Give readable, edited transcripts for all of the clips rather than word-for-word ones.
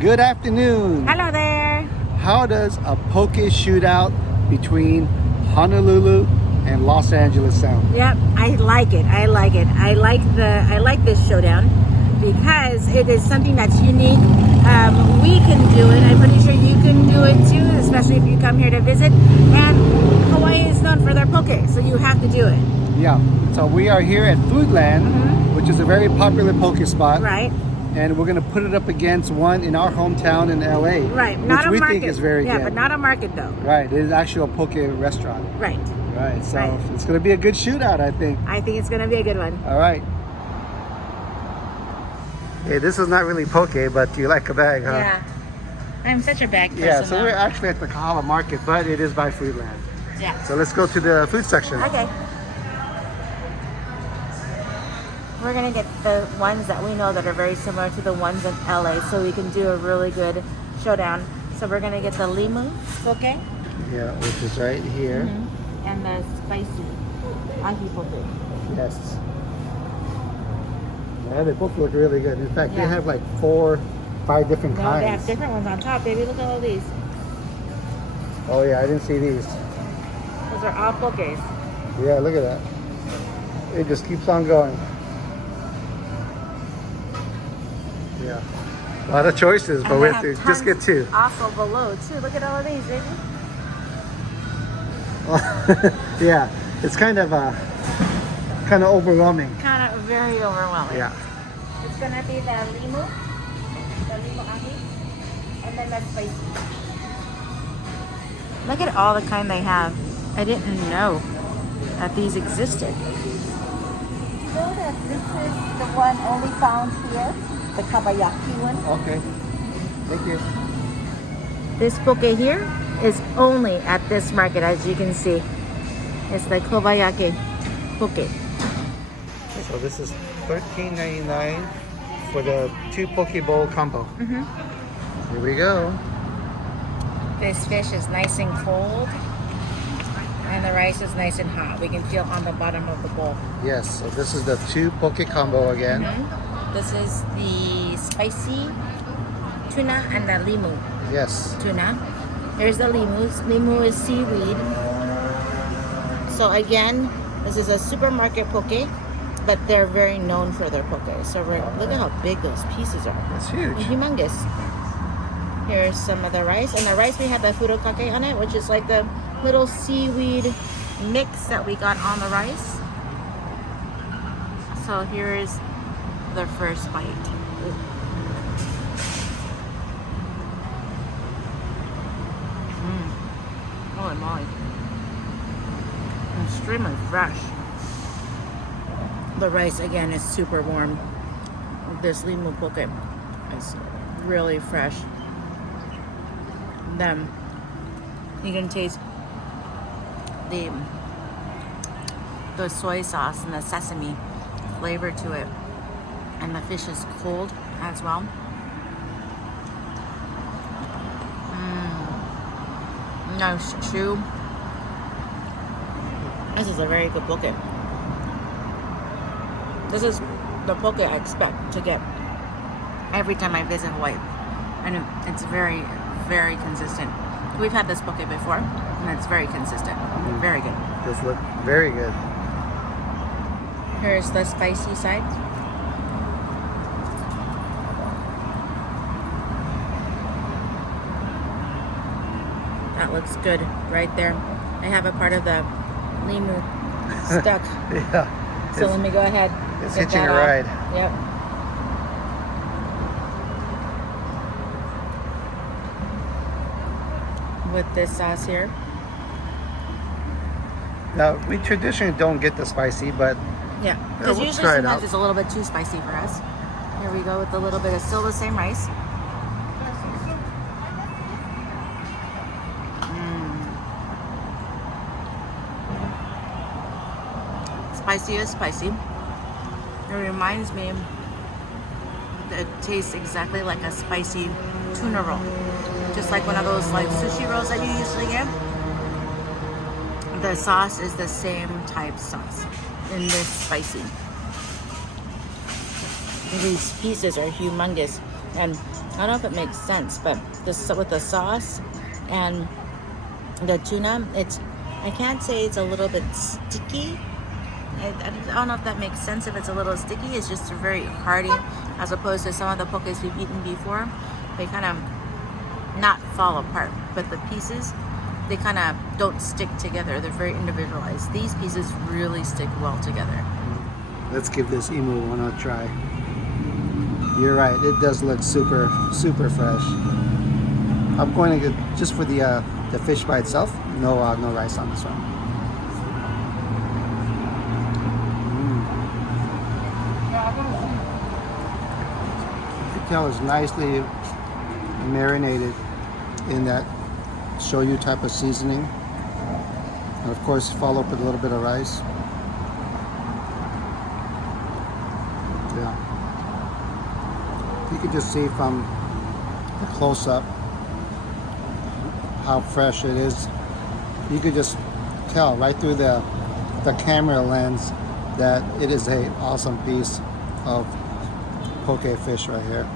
Good afternoon. Hello there. How does a poke shootout between Honolulu and Los Angeles sound? Yep, I like it. I like this showdown because it is something that's unique. We can do it. I'm pretty sure you can do it too, especially if you come here to visit. And Hawaii is known for their poke, so you have to do it. Yeah. So we are here at Foodland, which is a very popular poke spot. Right. And we're going to put it up against one in our hometown in LA. Right. Which Not a we market. think is very good. Yeah, but not a market though. Right. It is actually a poke restaurant. Right. Right. So Right. it's going to be a good shootout, I think. I think it's going to be a good one. All right. Hey, this is not really poke, but you like a bag, huh? Yeah. I'm such a bag person. Yeah, so though. we're actually at the Kahala market, but it is by Foodland. Yeah. So let's go to the food section. Okay. We're gonna get the ones that we know that are very similar to the ones in LA, so we can do a really good showdown. So we're gonna get the Lemme poke Yeah, which is right here. and the spicy ahi poke. Yes. Yeah, they both look really good. In fact, they Yeah. have like 4, 5 different No, kinds. they have different ones on top, baby. Look at all these. Oh yeah, I didn't see these. Those are all pokes. Yeah, look at that. It just keeps on going. Yeah. A lot of choices, but And we they have to have just get tons 2. Also below too. Look at all of these, baby. Yeah, it's kind of overwhelming. Kind of very overwhelming. Yeah. It's gonna be the Lemme ahi, and then the spicy. Look at all the kind they have. I didn't know that these existed. You know that this is the one only found here, the kabayaki one. Okay. Thank you. This poke here is only at this market, as you can see. It's the kobayaki poke. So this is $13.99 for the 2 poke bowl combo. Here we go. This fish is nice and cold, and the rice is nice and hot. We can feel on the bottom of the bowl. Yes, so this is the 2 poke combo again. This is the spicy tuna and the Lemme Yes. tuna. Here's the Lemme. Lemme is seaweed. So again, this is a supermarket poke, but they're very known for their poke. So look at how big those pieces are. That's huge. They're humongous. Here's some of the rice. And the rice, we have the furikake on it, which is like the little seaweed mix that we got on the rice. So here is the first bite. Ooh. Holy moly. Extremely fresh. The rice again is super warm. This Lemme poke is really fresh. Then you can taste the soy sauce and the sesame flavor to it, and the fish is cold as well. Nice chew. This is a very good poke. This is the poke I expect to get every time I visit Hawaii, and it's very, very consistent. We've had this poke before, and it's very consistent. Very good. This look very good. Here's the spicy side. That looks good right there. I have a part of the Lemme stuck. Yeah. So let me go ahead. It's get hitching that a off. ride. Yep. With this sauce here. Now, we traditionally don't get the spicy, but Yeah, because we'll usually try it sometimes out. it's a little bit too spicy for us. Here we go with a little bit of still the same rice. Spicy is spicy. It reminds me, it tastes exactly like a spicy tuna roll. Just like one of those like sushi rolls that you usually get. The sauce is the same type sauce in this spicy. These pieces are humongous, and I don't know if it makes sense, but this with the sauce and the tuna, I can't say it's a little bit sticky. I don't know if that makes sense. If it's a little sticky, it's just very hearty, as opposed to some of the pokes we've eaten before. They kind of not fall apart, but the pieces, they kind of don't stick together. They're very individualized. These pieces really stick well together. Let's give this emu one a try. You're right, it does look super, super fresh. I'm going to get, just for the fish by itself, no rice on this one. You can tell it's nicely marinated in that shoyu type of seasoning. And of course, follow up with a little bit of rice. Yeah. You can just see from the close-up how fresh it is. You could just tell right through the camera lens that it is an awesome piece of poke fish right here.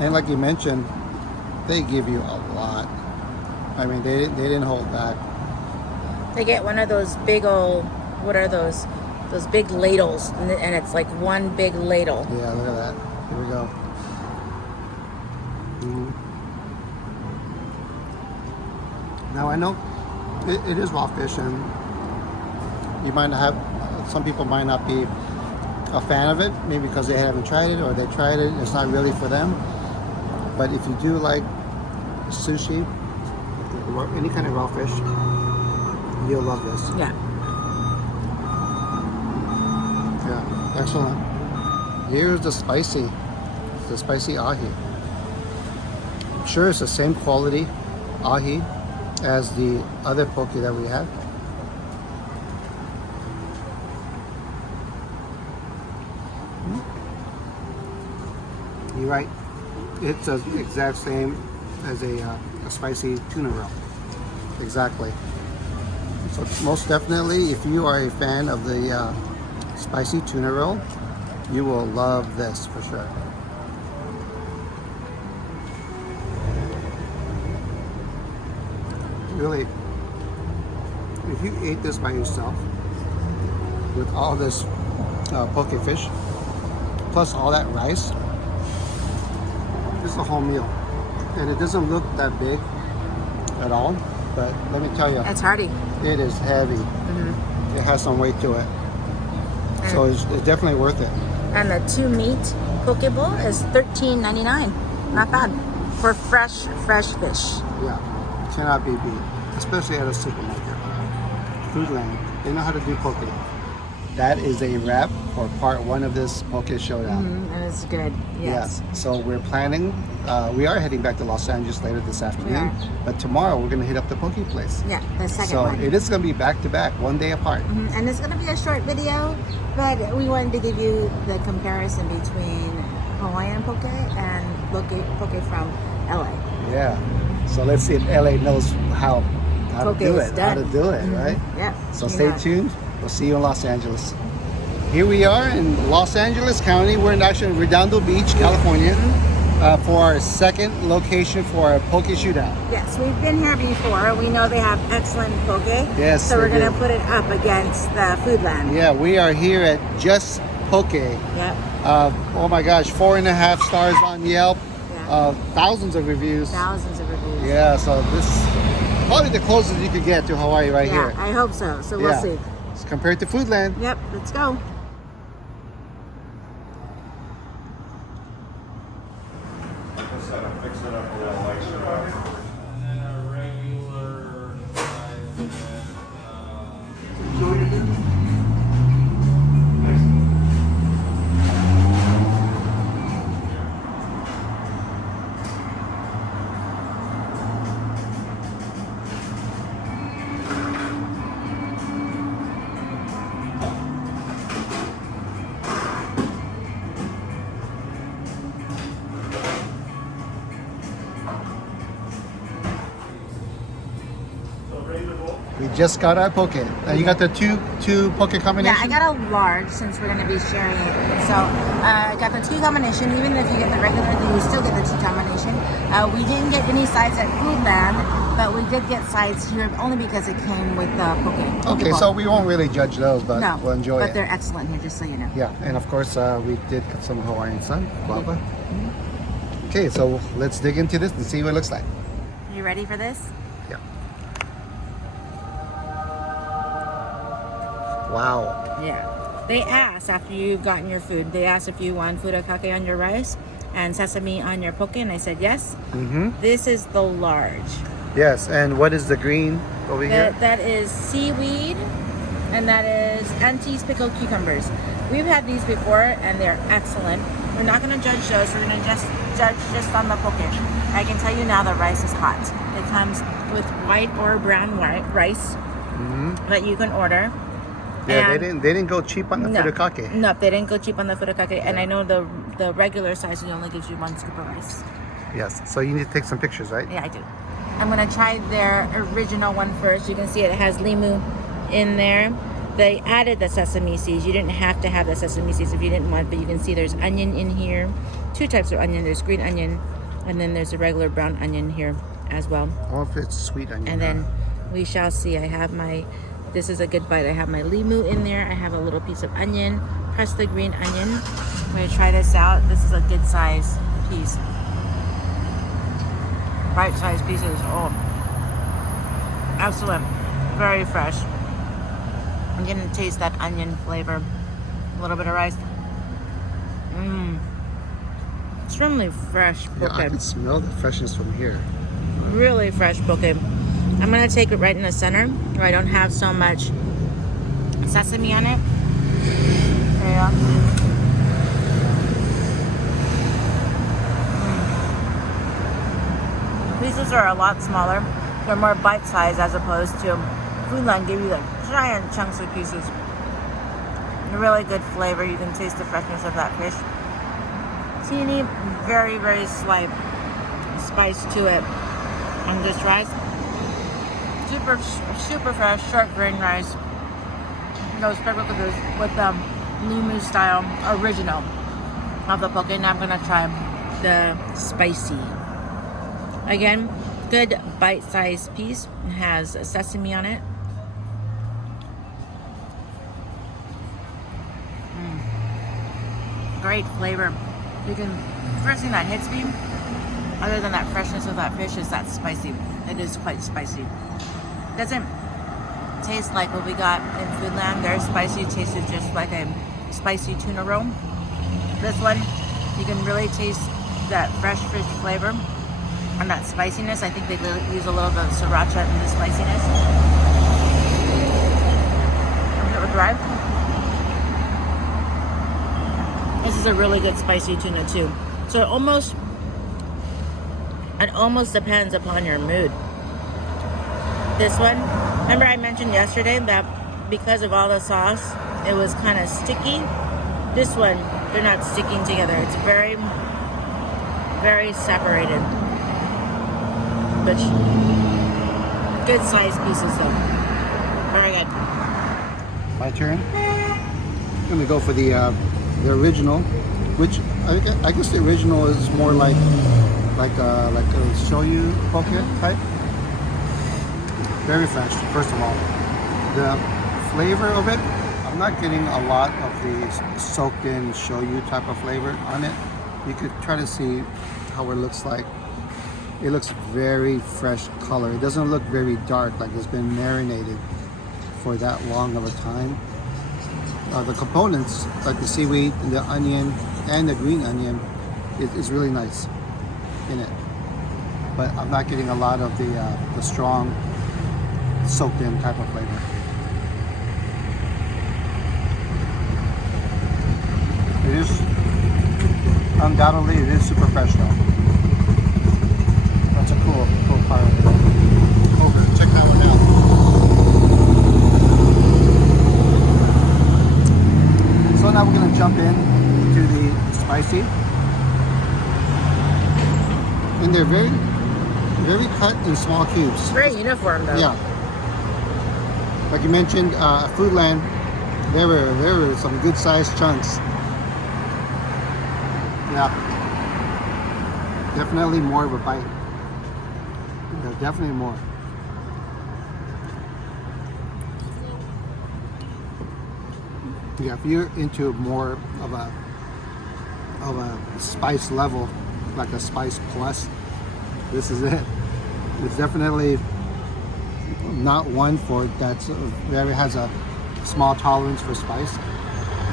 And like you mentioned, they give you a lot. I mean, they didn't hold back. They get one of those big old, what are those? Those big ladles, and it's like one big ladle. Yeah, look at that. Here we go. Now I know it is raw fish, and you might not have, some people might not be a fan of it, maybe because they haven't tried it, or they tried it and it's not really for them. But if you do like sushi, any kind of raw fish, you'll love this. Yeah. Yeah, excellent. Here's the spicy ahi. I'm sure it's the same quality ahi as the other poke that we have. You're right. It's the exact same as a spicy tuna roll. Exactly. So most definitely, if you are a fan of the spicy tuna roll, you will love this for sure. Really, if you ate this by yourself with all this poke fish plus all that rice, this is a whole meal. And it doesn't look that big at all, but let me tell you, It's hearty. it is heavy. It has some weight to it. So it's definitely worth it. And the 2-meat poke bowl is $13.99. Not bad for fresh fish. Yeah, cannot be beat, especially at a supermarket. Foodland, they know how to do poke. That is a wrap for part 1 of this poke showdown. And it's good. Yes. Yeah. So we're planning, we are heading back to Los Angeles later this afternoon, but tomorrow we're going to hit up the poke place. Yeah, the second one. So it is going to be back to back, one day apart. And it's going to be a short video, but we wanted to give you the comparison between Hawaiian poke and poke from LA. Yeah. So let's see if LA knows how to do it, right? Yeah. So stay tuned. We'll see you in Los Angeles. Here we are in Los Angeles County. We're actually in Redondo Beach, California, for our second location for our poke shootout. Yes, we've been here before. We know they have excellent poke. Yes, so we're they going to do. put it up against the Foodland. Yeah, we are here at Jus Poke. Yep. Oh my gosh, 4.5 stars on Yelp. Yeah. Thousands of reviews. Thousands of reviews. Yeah, so this is probably the closest you could get to Hawaii right here. I hope so. So we'll see. It's compared to Foodland. Yep, let's go. Fix it up a little extra. And then a regular just got our poke. You got the two poke combination? Yeah, I got a large since we're gonna be sharing it. So I got the 2 combination. Even if you get the regular, you still get the 2 combination. We didn't get any sides at Foodland, but we did get sides here only because it came with the poke. Okay, so we won't really judge those, but No, we'll enjoy but it. they're excellent here, just so you know. Yeah, and of course we did get some Hawaiian sun guava. Okay, so let's dig into this and see what it looks like. You ready for this? Yeah. Wow. Yeah. They asked after you've gotten your food, they asked if you want furikake on your rice and sesame on your poke, and I said yes. Mm-hmm. This is the large. Yes, and what is the green over here? That is seaweed, and that is Auntie's pickled cucumbers. We've had these before, and they're excellent. We're not going to judge those. We're going to just judge just on the poke. I can tell you now the rice is hot. It comes with white or brown rice that you can order. Yeah, And they didn't go cheap on the furikake. No, they didn't go cheap on the furikake. And I know the regular size only gives you 1 scoop of rice. Yes, so you need to take some pictures, right? Yeah, I do. I'm gonna try their original one first. You can see it has limu in there. They added the sesame seeds. You didn't have to have the sesame seeds if you didn't want, but you can see there's onion in here. 2 types of onion. There's green onion, and then there's a regular brown onion here as well. I wonder if it's sweet onion. And then we shall see. I have my, this is a good bite. I have my limu in there. I have a little piece of onion. Press the green onion. I'm gonna try this out. This is a good size piece. Bite-sized pieces. Oh, excellent. Very fresh. I'm gonna taste that onion flavor. A little bit of rice. Extremely fresh poke. Yeah, I can smell the freshness from here. Really fresh poke. I'm gonna take it right in the center where I don't have so much sesame on it. Yeah. Pieces are a lot smaller. They're more bite-sized as opposed to Foodland give you like giant chunks of pieces. Really good flavor. You can taste the freshness of that fish. Teeny, very, very slight spice to it on this rice. Super fresh, short grain rice. Goes perfect with the limu style original of the poke. Now I'm gonna try the spicy. Again, good bite-sized piece. It has sesame on it. Great flavor. You can, first thing that hits me, other than that freshness of that fish, is that spicy. It is quite spicy. Doesn't taste like what we got in Foodland. Their spicy tasted just like a spicy tuna roll. This one, you can really taste that fresh fish flavor and that spiciness. I think they use a little bit of sriracha in the spiciness. Comes it with rice. This is a really good spicy tuna too. So it almost depends upon your mood. This one, remember I mentioned yesterday that because of all the sauce, it was kind of sticky. This one, they're not sticking together. It's very, very separated. But good sized pieces though. Very good. My turn. I'm gonna go for the original, which I guess the original is more like a shoyu poke type. Very fresh, first of all. The flavor of it, I'm not getting a lot of the soaked in shoyu type of flavor on it. You could try to see how it looks like. It looks very fresh color. It doesn't look very dark, like it's been marinated for that long of a time. The components, like the seaweed, the onion, and the green onion, is really nice in it. But I'm not getting a lot of the strong, soaked in type of flavor. It is, undoubtedly, it is super fresh though. That's a cool part of it. Okay, check that one out. So now we're gonna jump in to the spicy. And they're very cut in small cubes. Very uniform though. Yeah. like you mentioned, Foodland, there were some good sized chunks. Yeah, definitely more of a bite. Yeah, definitely more. Yeah, if you're into more of a spice level, like a spice plus, this is it. It's definitely not one for that's very has a small tolerance for spice.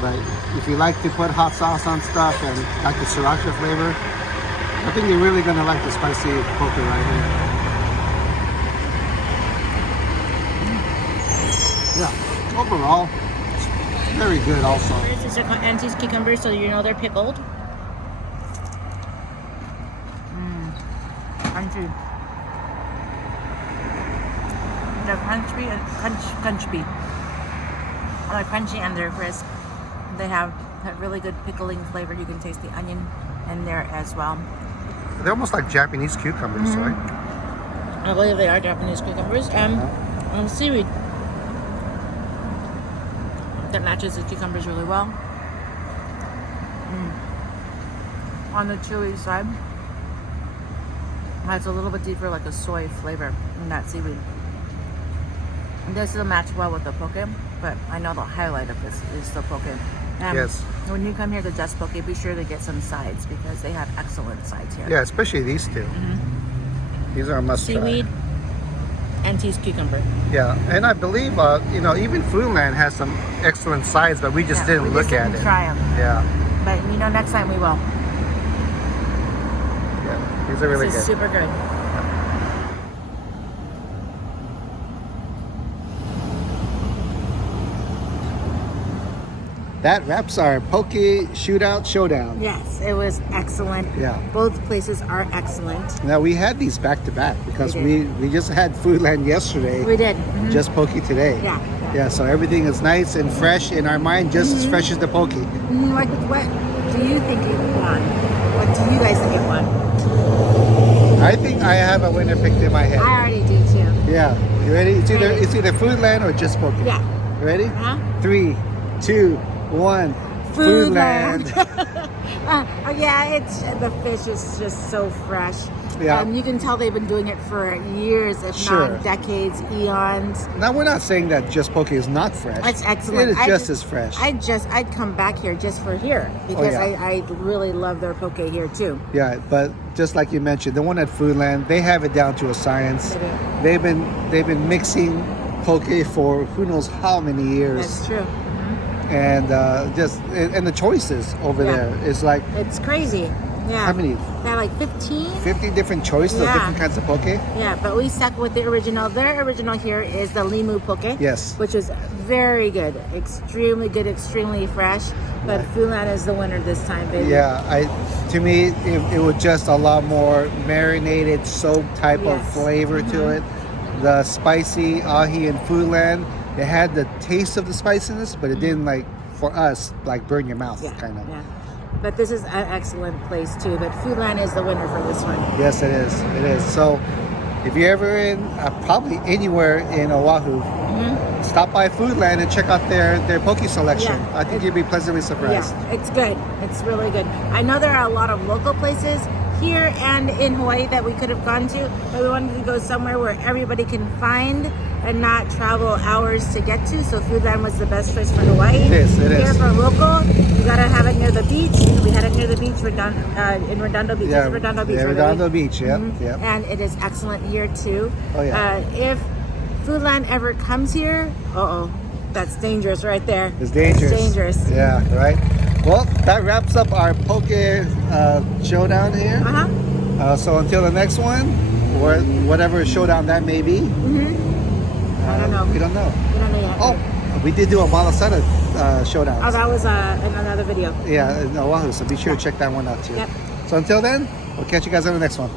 But if you like to put hot sauce on stuff and like the sriracha flavor, I think you're really gonna like the spicy poke right here. Yeah, overall, it's very good also. These are Auntie's cucumbers, so you know they're pickled. Crunchy. They're crunchy and crunchy. They're crunchy and they're crisp. They have that really good pickling flavor. You can taste the onion in there as well. They're almost like Japanese cucumbers, right? I believe they are Japanese cucumbers. And seaweed that matches the cucumbers really well. On the chili side, it's a little bit deeper, like a soy flavor in that seaweed. And this will match well with the poke, but I know the highlight of this is the poke. Yes. When you come here to Jus Poke, be sure to get some sides because they have excellent sides here. Yeah, especially these two. These are a must Seaweed, Auntie's cucumber. Yeah, and I believe even Foodland has some excellent sides, but we just didn't look at it. Try them. Yeah. But next time we will. Yeah, these are really This is good. super good. That wraps our poke shootout showdown. Yes, it was excellent. Yeah. Both places are excellent. Now we had these back to back because We we just had Foodland yesterday. We did. Just poke today. Yeah. Yeah, so everything is nice and fresh in our mind, just as fresh as the poke. What do you think it won? What do you guys think it won? I think I have a winner picked in my head. I already do too. Yeah. You ready? It's Ready. either Foodland or Jus Poke. Yeah. You ready? Uh-huh. 3, 2, 1. Foodland. Yeah, the fish is just so fresh. Yeah. You can tell they've been doing it for years, if Sure. not decades, eons. Now we're not saying that Jus Poke is not fresh. It's excellent. It is just as fresh. I'd come back here just for here because yeah. I really love their poke here too. Yeah, but just like you mentioned, the one at Foodland, they have it down to a science. They do. They've been mixing poke for who knows how many years. That's true. And and the choices over there is like It's crazy. Yeah. how many? They're like 15. 50 different choices of Yeah. different kinds of poke. Yeah, but we stuck with the original. Their original here is the Lemme poke. Yes. Which is very good. Extremely good, extremely fresh. But Foodland is the winner this time, baby. Yeah, to me it was just a lot more marinated soap type of Yes. flavor to it. The spicy ahi and Foodland, they had the taste of the spiciness, but it didn't for us burn your mouth kind of. Yeah. But this is an excellent place too. But Foodland is the winner for this one. Yes, it is. It is. So if you're ever in probably anywhere in Oahu, stop by Foodland and check out their poke selection. Yeah. I think you'd be pleasantly surprised. Yeah, it's good. It's really good. I know there are a lot of local places here and in Hawaii that we could have gone to, but we wanted to go somewhere where everybody can find and not travel hours to get to. So Foodland was the best choice for Hawaii. It is. It Here is. for local, you gotta have it near the beach. We had it near the beach, in Redondo Beach. Yeah, It's Redondo Beach. yeah, right, Redondo baby? Beach. Yeah, Mhm. yeah. And it is excellent here too. Oh, yeah. If Foodland ever comes here, that's dangerous right there. It's dangerous. It's dangerous. Yeah, right. Well, that wraps up our poke showdown here. So until the next one, or whatever showdown that may be, I don't know. we don't know. We don't know yet. Oh, we did do a Malasada showdown. Oh, that was in another video. Yeah, in Oahu. So be sure to check that one out too. Yep. So until then, we'll catch you guys on the next one.